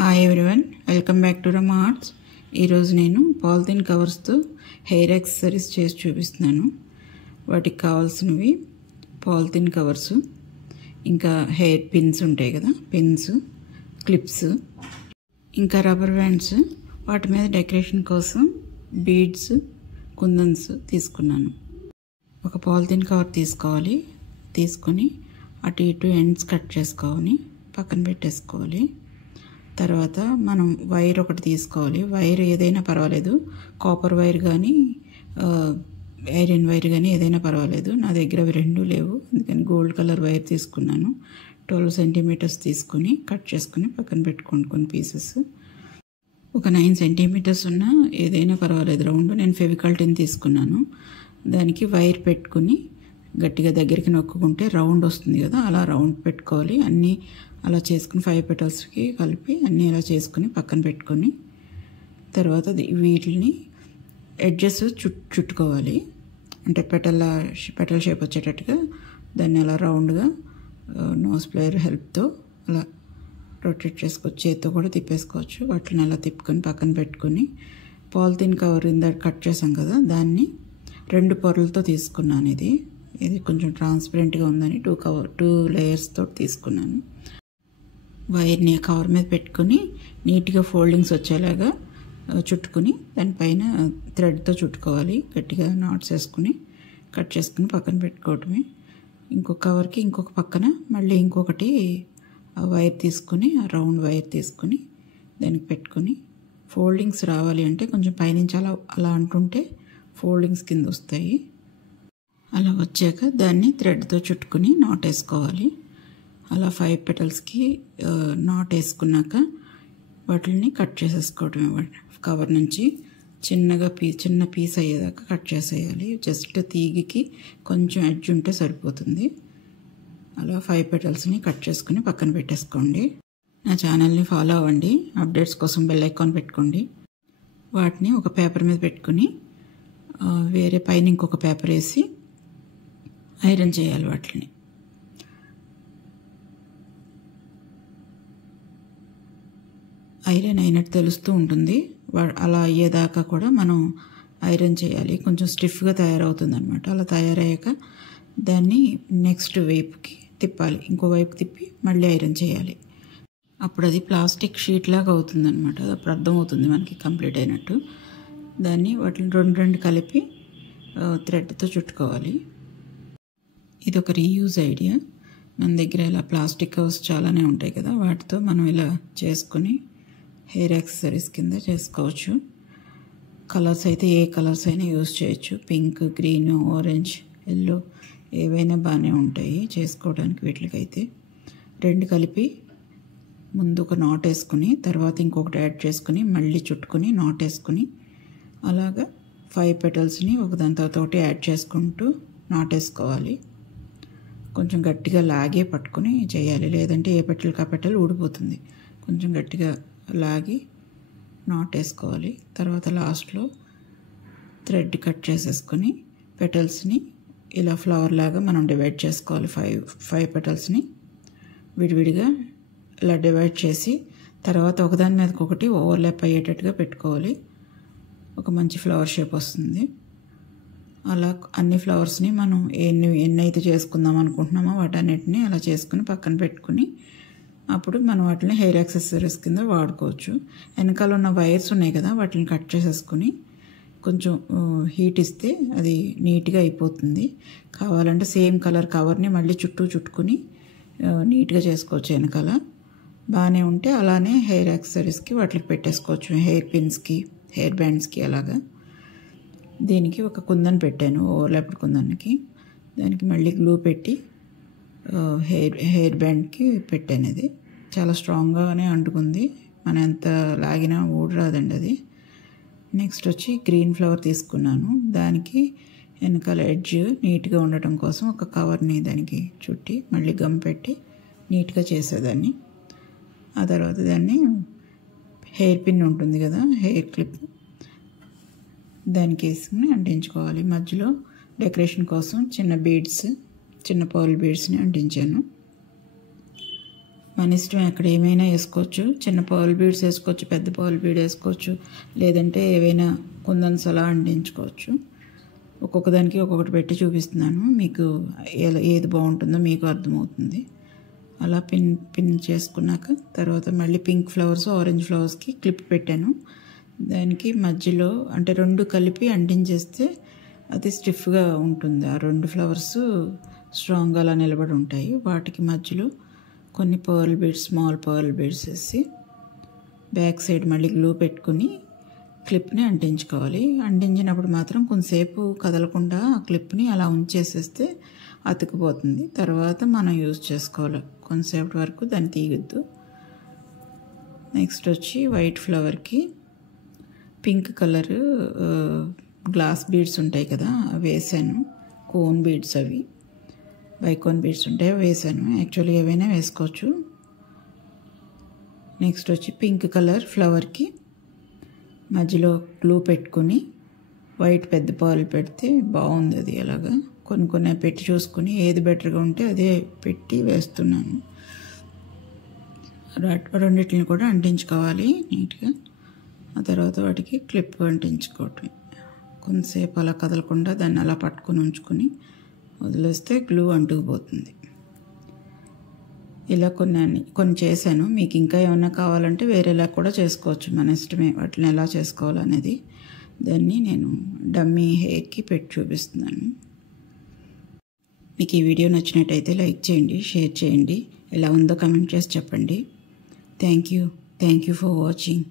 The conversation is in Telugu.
Hi everyone, welcome back to Rama arts. ఈరోజు నేను పాలిథిన్ కవర్స్తో హెయిర్ యాక్సెసరీస్ చేసి చూపిస్తున్నాను. వాటికి కావాల్సినవి పాలిథిన్ కవర్స్, ఇంకా హెయిర్ పిన్స్ ఉంటాయి కదా, పిన్స్, క్లిప్స్, ఇంకా రబ్బర్ బ్యాండ్స్. వాటి మీద డెకరేషన్ కోసం బీడ్స్, కుందన్స్ తీసుకున్నాను. ఒక పాలిథిన్ కవర్ తీసుకోవాలి. తీసుకొని అటు ఇటు ఎండ్స్ కట్ చేసుకోవాలి, పక్కన పెట్టేసుకోవాలి. తర్వాత మనం వైర్ ఒకటి తీసుకోవాలి. వైర్ ఏదైనా పర్వాలేదు, కాపర్ వైర్ కానీ ఐరన్ వైర్ కానీ ఏదైనా పర్వాలేదు. నా దగ్గర అవి రెండూ లేవు, అందుకని గోల్డ్ కలర్ వైర్ తీసుకున్నాను. 12 సెంటీమీటర్స్ తీసుకొని కట్ చేసుకుని పక్కన పెట్టుకోండి. కొన్ని పీసెస్ ఒక 9 సెంటీమీటర్స్ ఉన్న ఏదైనా పర్వాలేదు రౌండ్. నేను ఫెవికాల్-10 తీసుకున్నాను. దానికి వైర్ పెట్టుకుని గట్టిగా దగ్గరికి నొక్కుంటే రౌండ్ వస్తుంది కదా, అలా రౌండ్ పెట్టుకోవాలి. అన్నీ అలా చేసుకుని 5 పెటల్స్కి కలిపి అన్నీ అలా చేసుకుని పక్కన పెట్టుకొని తర్వాత వీటిని ఎడ్జెస్ చుట్టుకోవాలి. అంటే పెటల్ షేప్ వచ్చేటట్టుగా దాన్ని అలా రౌండ్గా నోస్ ప్లేయర్ హెల్ప్తో అలా రొటేట్ చేసుకోవచ్చు. చేతితో కూడా తిప్పేసుకోవచ్చు. వాటిని అలా తిప్పుకొని పక్కన పెట్టుకొని పాలిథిన్ కవర్ ఇందాక కట్ చేసాం కదా, దాన్ని 2 పొరలతో తీసుకున్నాను. ఇది కొంచెం ట్రాన్స్పరెంట్గా ఉందని 2 లేయర్స్తో తీసుకున్నాను. వైర్ని కవర్ మీద పెట్టుకొని నీట్గా ఫోల్డింగ్స్ వచ్చేలాగా చుట్టుకుని దానిపైన థ్రెడ్తో చుట్టుకోవాలి. గట్టిగా నాట్స్ వేసుకుని కట్ చేసుకుని పక్కన పెట్టుకోవటమే. ఇంకొక కవర్కి ఇంకొక పక్కన మళ్ళీ ఇంకొకటి వైర్ తీసుకుని, రౌండ్ వైర్ తీసుకుని దానికి పెట్టుకొని ఫోల్డింగ్స్ రావాలి అంటే కొంచెం పైనుంచి అలా అంటుంటే ఫోల్డింగ్స్ కింద వస్తాయి. అలా వచ్చాక దాన్ని థ్రెడ్తో చుట్టుకుని నాట్ వేసుకోవాలి. అలా 5 పెటల్స్కి నాట్ వేసుకున్నాక వాటిని కట్ చేసేసుకోవటమే. కవర్ నుంచి చిన్న పీస్ అయ్యేదాకా కట్ చేసేయాలి. జస్ట్ తీగికి కొంచెం ఎడ్జ్ ఉంటే సరిపోతుంది. అలా 5 పెటల్స్ని కట్ చేసుకుని పక్కన పెట్టేసుకోండి. నా ఛానల్ని ఫాలో అవ్వండి. అప్డేట్స్ కోసం బెల్ ఐకాన్ పెట్టుకోండి. వాటిని ఒక పేపర్ మీద పెట్టుకుని వేరే పైన ఇంకొక పేపర్ వేసి ఐరన్ చేయాలి. వాటిని ఐరన్ అయినట్టు తెలుస్తూ ఉంటుంది. అలా అయ్యేదాకా కూడా మనం ఐరన్ చేయాలి. కొంచెం స్టిఫ్గా తయారవుతుంది అనమాట. అలా తయారయ్యాక దాన్ని నెక్స్ట్ వైపుకి తిప్పాలి. ఇంకో వైపు తిప్పి మళ్ళీ ఐరన్ చేయాలి. అప్పుడు అది ప్లాస్టిక్ షీట్ లాగా అవుతుంది అనమాట. అది అప్పుడు అర్థమవుతుంది మనకి కంప్లీట్ అయినట్టు. దాన్ని వాటిని రెండు కలిపి థ్రెడ్తో చుట్టుకోవాలి. ఇది ఒక రీయూజ్ ఐడియా. మన దగ్గర ఇలా ప్లాస్టిక్ కవర్స్ చాలానే ఉంటాయి కదా, వాటితో మనం ఇలా చేసుకుని హెయిర్ యాక్సెసరీస్ కింద చేసుకోవచ్చు. కలర్స్ అయితే ఏ కలర్స్ అయినా యూజ్ చేయొచ్చు. పింక్, గ్రీన్, ఆరెంజ్, ఎల్లో ఏవైనా బాగానే ఉంటాయి చేసుకోవడానికి. వీటికైతే 2 కలిపి ముందు ఒక నాట్ వేసుకుని తర్వాత ఇంకొకటి యాడ్ చేసుకుని మళ్ళీ చుట్టుకుని నాట్ వేసుకుని అలాగా 5 పెటల్స్ని ఒకదాని తర్వాత ఒకటి యాడ్ చేసుకుంటూ నాట్ వేసుకోవాలి. కొంచెం గట్టిగా లాగే పట్టుకుని చేయాలి, లేదంటే ఏ పెటల్ ఆ పెటల్ ఊడిపోతుంది. కొంచెం గట్టిగా లాగి నాట్ వేసుకోవాలి. తర్వాత లాస్ట్లో థ్రెడ్ కట్ చేసేసుకొని పెటల్స్ని ఇలా ఫ్లవర్ లాగా మనం డివైడ్ చేసుకోవాలి. 5 పెటల్స్ని విడివిడిగా ఇలా డివైడ్ చేసి తర్వాత ఒకదాని మీదకి ఒకటి ఓవర్లాప్ అయ్యేటట్టుగా పెట్టుకోవాలి. ఒక మంచి ఫ్లవర్ షేప్ వస్తుంది. అలా అన్ని ఫ్లవర్స్ని మనం ఎన్ని అయితే చేసుకుందాం అనుకుంటున్నామో వాటన్నిటిని అలా చేసుకుని పక్కన పెట్టుకుని అప్పుడు మనం వాటిని హెయిర్ యాక్సెసరీస్ కింద వాడుకోవచ్చు. వెనకాల ఉన్న వైర్స్ ఉన్నాయి కదా, వాటిని కట్ చేసేసుకుని కొంచెం హీట్ ఇస్తే అది నీట్గా అయిపోతుంది. కావాలంటే సేమ్ కలర్ కవర్ని మళ్ళీ చుట్టుకుని నీట్గా చేసుకోవచ్చు. వెనకాల బాగానే ఉంటే అలానే హెయిర్ యాక్సెసరీస్కి వాటికి పెట్టేసుకోవచ్చు. హెయిర్ పిన్స్కి, హెయిర్ బ్యాండ్స్కి అలాగా. దీనికి ఒక కుందన్ పెట్టాను, ఓవర్లాప్డ్ కుందన్కి. దానికి మళ్ళీ గ్లూ పెట్టి హెయిర్ బ్యాండ్కి పెట్టాను. అది చాలా స్ట్రాంగ్గానే అంటుకుంది. మనం ఎంత లాగినా ఊడరాదండి అది. నెక్స్ట్ వచ్చి గ్రీన్ ఫ్లవర్ తీసుకున్నాను. దానికి వెనకాల ఎడ్జ్ నీట్గా ఉండటం కోసం ఒక కవర్ని దానికి చుట్టి మళ్ళీ గమ్ పెట్టి నీట్గా చేసేదాన్ని. ఆ తర్వాత దాన్ని హెయిర్ పిన్ ఉంటుంది కదా, హెయిర్ క్లిప్, దానికి వేసుకుని అంటించుకోవాలి. మధ్యలో డెకరేషన్ కోసం చిన్న పర్ల్ బీడ్స్ని అంటించాను. మన ఇష్టం, అక్కడ ఏమైనా వేసుకోవచ్చు. చిన్న పర్ల్ బీడ్స్ వేసుకోవచ్చు, పెద్ద పర్ల్ బీడ్ వేసుకోవచ్చు, లేదంటే ఏవైనా కుందన్స్ అలా అంటించుకోవచ్చు. ఒక్కొక్క దానికి ఒక్కొక్కటి పెట్టి చూపిస్తున్నాను, మీకు ఏది బాగుంటుందో మీకు అర్థమవుతుంది. అలా పిన్ చేసుకున్నాక తర్వాత మళ్ళీ పింక్ ఫ్లవర్స్, ఆరెంజ్ ఫ్లవర్స్కి క్లిప్ పెట్టాను. దానికి మధ్యలో అంటే 2 కలిపి అంటించేస్తే అది స్టిఫ్గా ఉంటుంది. ఆ 2 ఫ్లవర్స్ స్ట్రాంగ్గా అలా నిలబడి ఉంటాయి. వాటికి మధ్యలో కొన్ని pearl beads, small pearl beads వేసి బ్యాక్ సైడ్ మళ్ళీ గ్లూ పెట్టుకుని క్లిప్ని అంటించుకోవాలి. అంటించినప్పుడు మాత్రం కొంతసేపు కదలకుండా ఆ క్లిప్ని అలా ఉంచేసేస్తే అతుకుపోతుంది. తర్వాత మనం యూజ్ చేసుకోవాలి. కొంతసేపటి వరకు దాన్ని తీయొద్దు. నెక్స్ట్ వచ్చి వైట్ ఫ్లవర్కి పింక్ కలర్ గ్లాస్ బీడ్స్ ఉంటాయి కదా, అవి వేసాను. కోన్ బీడ్స్, అవి బైకోన్ బీడ్స్ ఉంటాయి, అవి వేసాను. యాక్చువల్లీ ఏవైనా వేసుకోవచ్చు. నెక్స్ట్ వచ్చి పింక్ కలర్ ఫ్లవర్కి మధ్యలో గ్లూ పెట్టుకుని వైట్ పెద్ద పర్ల్ పెడితే బాగుంది. అది అలాగా కొన్ని పెట్టి చూసుకుని ఏది బెటర్గా ఉంటే అదే పెట్టి వేస్తున్నాను. రెండింటిని కూడా అంటించుకోవాలి నీట్గా. ఆ తర్వాత వాటికి క్లిప్ అంటించుకోవటం. కొంతసేపు అలా కదలకుండా దాన్ని అలా పట్టుకొని ఉంచుకొని వదిలేస్తే గ్లూ అంటుకుపోతుంది. ఇలా కొన్ని చేశాను. మీకు ఇంకా ఏమైనా కావాలంటే వేరేలా కూడా చేసుకోవచ్చు, మన ఇష్టమే వాటిని ఎలా చేసుకోవాలనేది. దాన్ని నేను డమ్మీ హెయిర్కి పెట్టి చూపిస్తున్నాను. మీకు ఈ వీడియో నచ్చినట్టయితే లైక్ చేయండి, షేర్ చేయండి, ఎలా ఉందో కమెంట్ చేసి చెప్పండి. Thank you for watching.